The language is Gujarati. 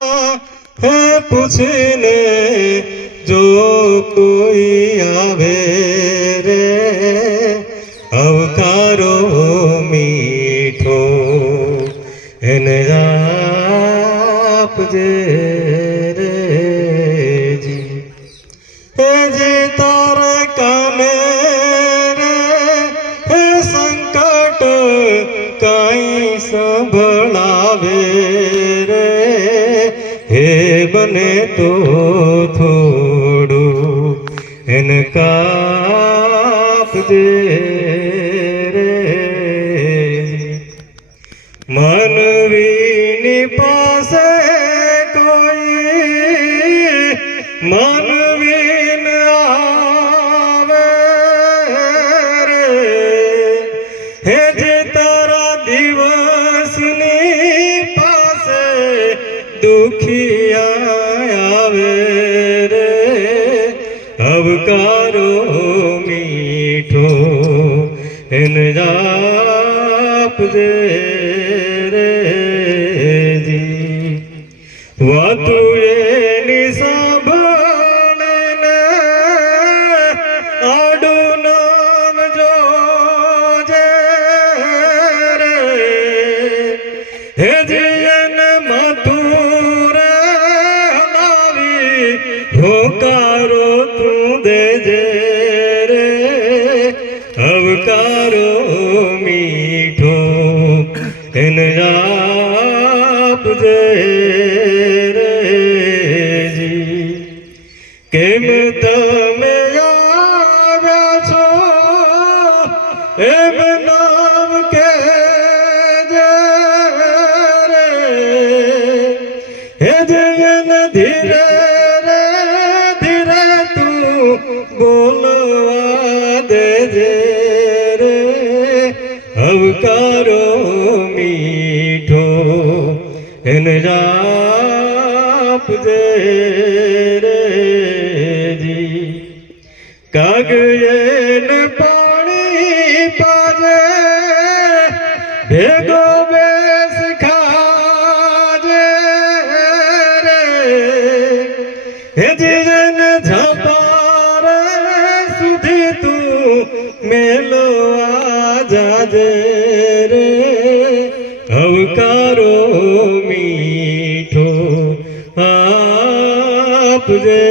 है पूछने जो कोई आवे रे अवकारो मीठो એને આપજે રે જી હે જે તારે કામે રે હે સંકટ કાંઈ સંભળાવે રે હે બને તો થોડું એને કાપજે રે માનવીની પાસે કોઈ માનવી ન આવે રે હે જે તારા દિવસની પાસે દુખિયા આવે રે અવકારો મીઠો એને આપજે રે જી વાતું એની સાંભળને આડું નામ જોજે રે હે જીયન માથું રે હલાવી હોકારો તું દેજે રે અવકારો મીઠો એને આપજે રે જી કેમ તમે આવ્યા છો એમ નામ કહેજે રે હે જયન ધીરે રે ધીરે તું બોલવા દેજે રે અવકારો મીઠો એને આપજે રે જી કાગયેન પાણી પાજે ભેગો બેસ ખાજે રે હે જીજન ઝપારે સુધી તું મેલવા જાજે રે અવકારો મીઠો આપજે